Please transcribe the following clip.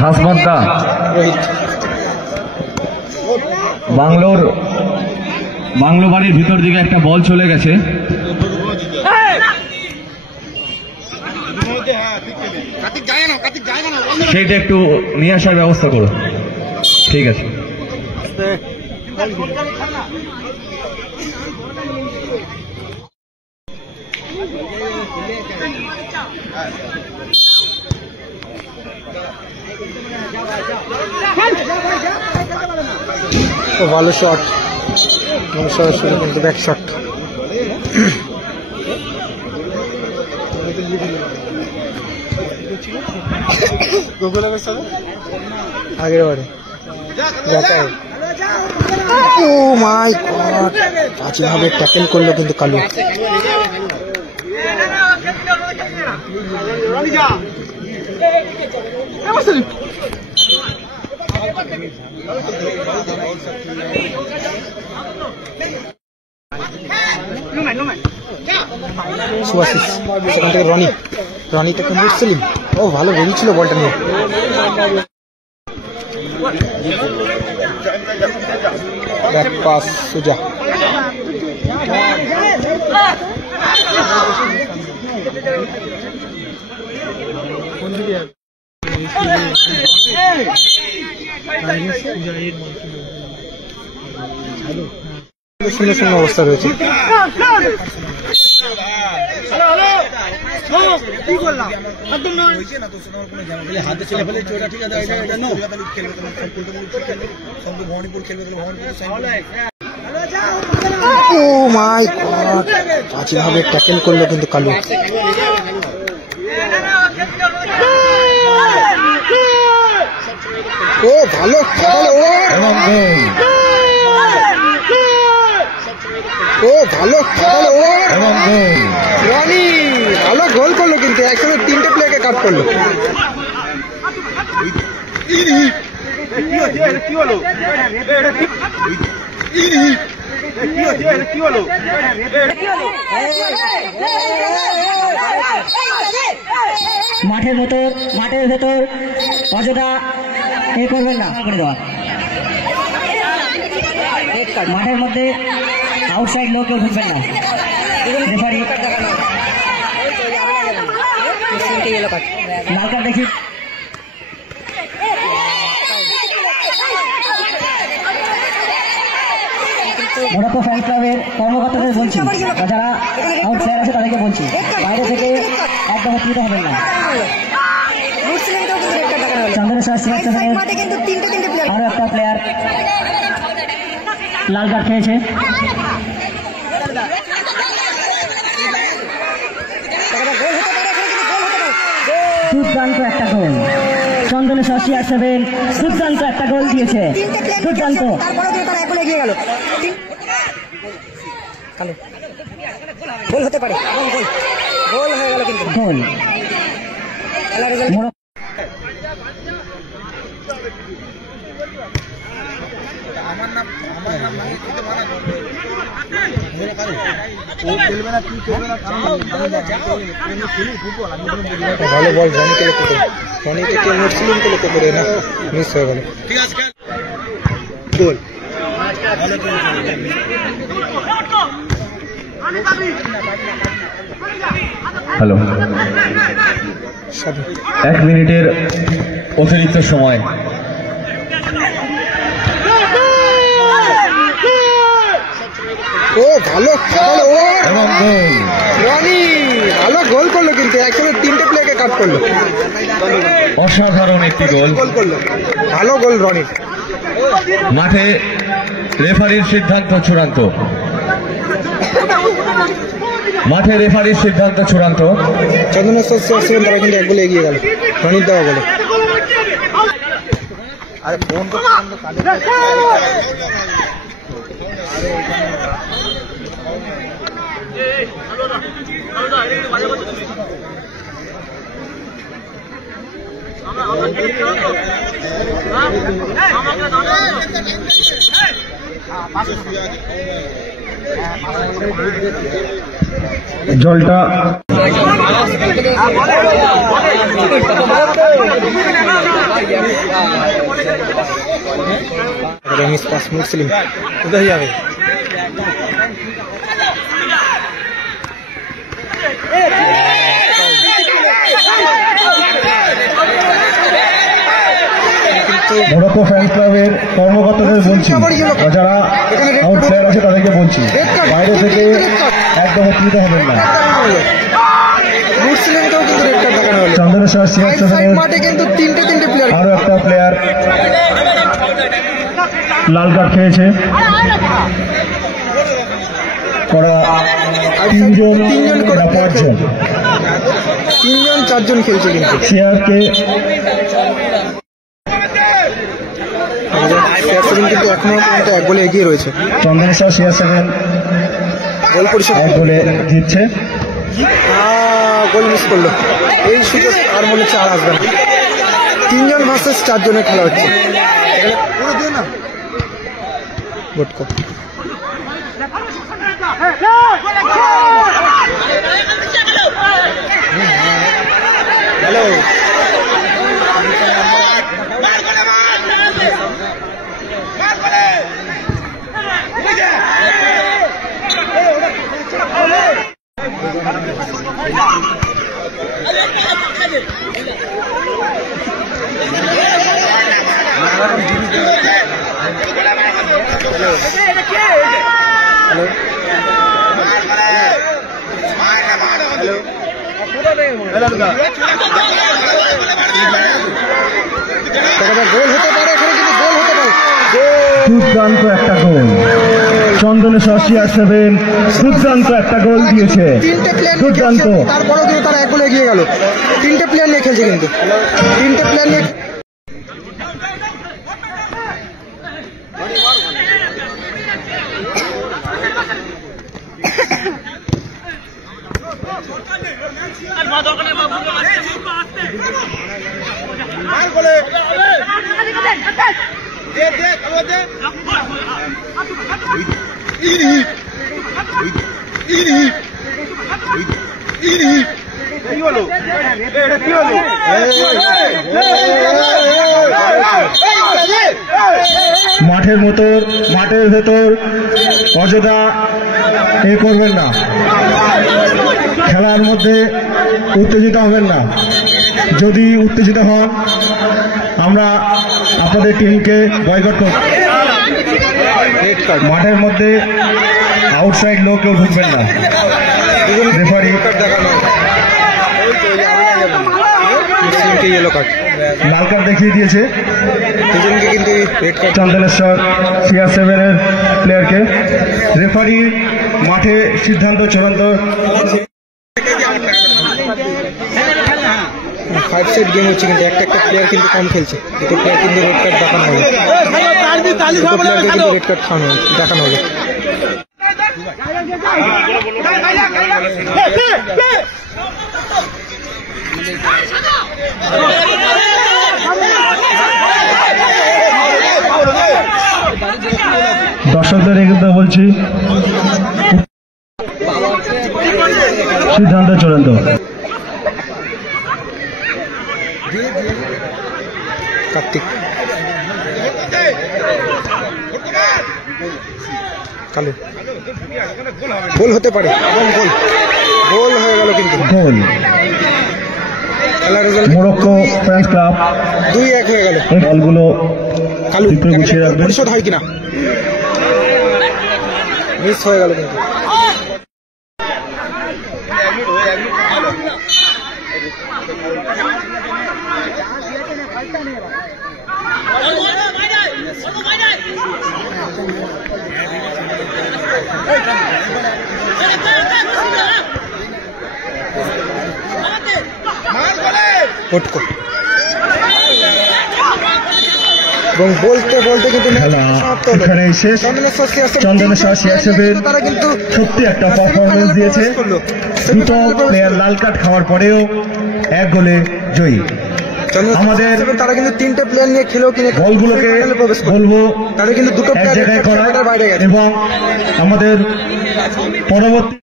হাসমন্তা bungalow বাড়ির ভিতর দিকে একটা বল চলে গেছে। সেইটা একটু নিয়ে আসার ব্যবস্থা করো। ঠিক আছে। ভালো শট, সরাসরি কিন্তু ব্যাক শট। আগের বারে ও মাই গড, বাজেভাবে ট্যাকেল করলো কিন্তু কালু। সুভাশিস, সেখান থেকে রনি থেকে মুরসলিম। ও ভালো বেরিয়েছিল বলটা নিয়ে। ব্যাক পাস সুজা। শূন্য শূন্য অবস্থা রয়েছে। ও মাই গড, বাজেভাবে ট্যাকেল করলো কিন্তু কালু। ও ভালো রনি ভালো গোল করলো কিন্তু একসাথে তিনটে প্লেয়ারকে কাট করলো। মাঠের ভেতর অযথা এ করবেন না করে দেওয়া। মাঠের মধ্যে আউটসাইড লোক কেউ ঢুকবেন না। লাল কার্ড দেখি। মোড়াপা ফ্যান ক্লাবের কর্মকর্তাদের বলছি, যারা আউটসাইড আছে তাদেরকে বলছি, বাইরে থেকে একদম অসুবিধ হবেন না। আরো একটা প্লেয়ার লাল কার্ড খেয়েছে। দুর্দান্ত একটা গোল, চন্দনে শশী আর সেভেন দুর্দান্ত একটা গোল দিয়েছে। দুর্দান্ত গোল হতে পারে, গোল হয়ে গেল কিন্তু গোল। ভালো বল রনিকে লক্ষ্য করে, রনি থেকে মুসলিমকে লক্ষ্য করে না, মিস হয়ে গেল। গোল। হ্যালো, 1 মিনিটের অতিরিক্ত সময়। ও ভালো রনি ভালো গোল করলো কিন্তু একসাথে তিনটে প্লেয়ারকে কাট করলো। অসাধারণ একটি গোল করলো, ভালো গোল রনি। মাঠে রেফারির সিদ্ধান্ত চূড়ান্ত। চন্দনেশ্বর ছিলেন, তারা কিন্তু এক গোলে এগিয়ে গেল রনির দেওয়া বলে। আরে ফোন তো জলটা মিস পাস মুসলিম কোথায় যাবে? মোরক্কো ফ্যান্স ক্লাবের কর্মকর্তাদের বলছি, যারা আউটসাইড আছে তাদেরকে বলছি, বাইরে থেকে একদম উত্তেজিত হবেন না। মুসলিমকেও কিন্তু রেড কার্ড দেখানো হলো। চন্দনেশ্বর সিয়ার মাঠে কিন্তু তিনটে প্লেয়ার, আরো একটা প্লেয়ার লাল কার্ড খেয়েছে। ওরা তিনজন করে বা পাঁচজন 4জন খেলছে কিন্তু। সিয়ারকে কিন্তু এখনো পর্যন্ত 1 গোলে এগিয়ে রয়েছে। চন্দনেশ্বর সিয়ার 7 গোল পরিশোধ 1 গোলে জিতছে। গোল মিস করলো। এই সুযোগ আর মনে হচ্ছে আর আসবে না। 3জন ভার্সেস 4 জনের খেলা হচ্ছে। বটকো হ্যালো গোল হতে পারে, এখানে কিন্তু গোল হতে পারে। দুর্দান্ত একটা গোল, চন্দনেশ্বর সিয়ার 7 দুর্দান্ত একটা গোল দিয়েছে। 3টে প্লেয়ার দুর্দান্ত, তারপরেও কিন্তু তারা 1 গোলে এগিয়ে গেল। 3টে প্লেয়ার নিয়ে খেলছে কিন্তু, 3টে প্লেয়ার নিয়ে। মাঠের ভেতর অযথা করবেন না, খেলার মধ্যে উত্তেজিত হবেন না। যদি উত্তেজিত হন আমরা আপনাদের টিমকে বয়কট করব। মাঠের মধ্যে আউটসাইড লোক কেউ ঢুকবেন না। রেফারি লাল কার্ড দেখিয়ে দিয়েছে কিন্তু রেড কার্ড চন্দনেশ্বর সিআর 7 প্লেয়ারকে। রেফারি মাঠে সিদ্ধান্ত চূড়ান্ত। 5 সেট গেম হচ্ছে কিন্তু একটা প্লেয়ার কিন্তু কম খেলছে। দুটো প্লেয়ার কিন্তু রেড কার্ড দেখানো হবে। দুটো প্লেয়ারকে কিন্তু রেড কার্ড দেখানো হবে। দর্শকদের কিন্তু বলছি সিদ্ধান্ত চূড়ান্ত। কার্তিক কালু গোল হতে পারে এবং গোল হয়ে গেল কিন্তু। গোল খেলার রেজাল্ট মোরক্কো ফ্রেন্স ক্লাব 2-1 হয়ে গেল। এই বলগুলো কালু গুছিয়ে রাখবেন। পরিশোধ হয় কিনা, মিস হয়ে গেল কিন্তু। পটকো এবং বলতে কিন্তু খেলা এখানে শেষ। চন্দনেশ্বর সিআর 7 তারা কিন্তু সত্যি একটা পারফরমেন্স দিয়েছে। দুটো প্লেয়ার লাল কার্ড খাওয়ার পরেও 1 গোলে জয়ী। আমাদের তারা কিন্তু 3টে প্লেয়ার নিয়ে খেলেও কিনে বলগুলোকে বলবো তাদের কিন্তু দুটো এক জায়গায় করা বাইরে গেছে এবং আমাদের পরবর্তী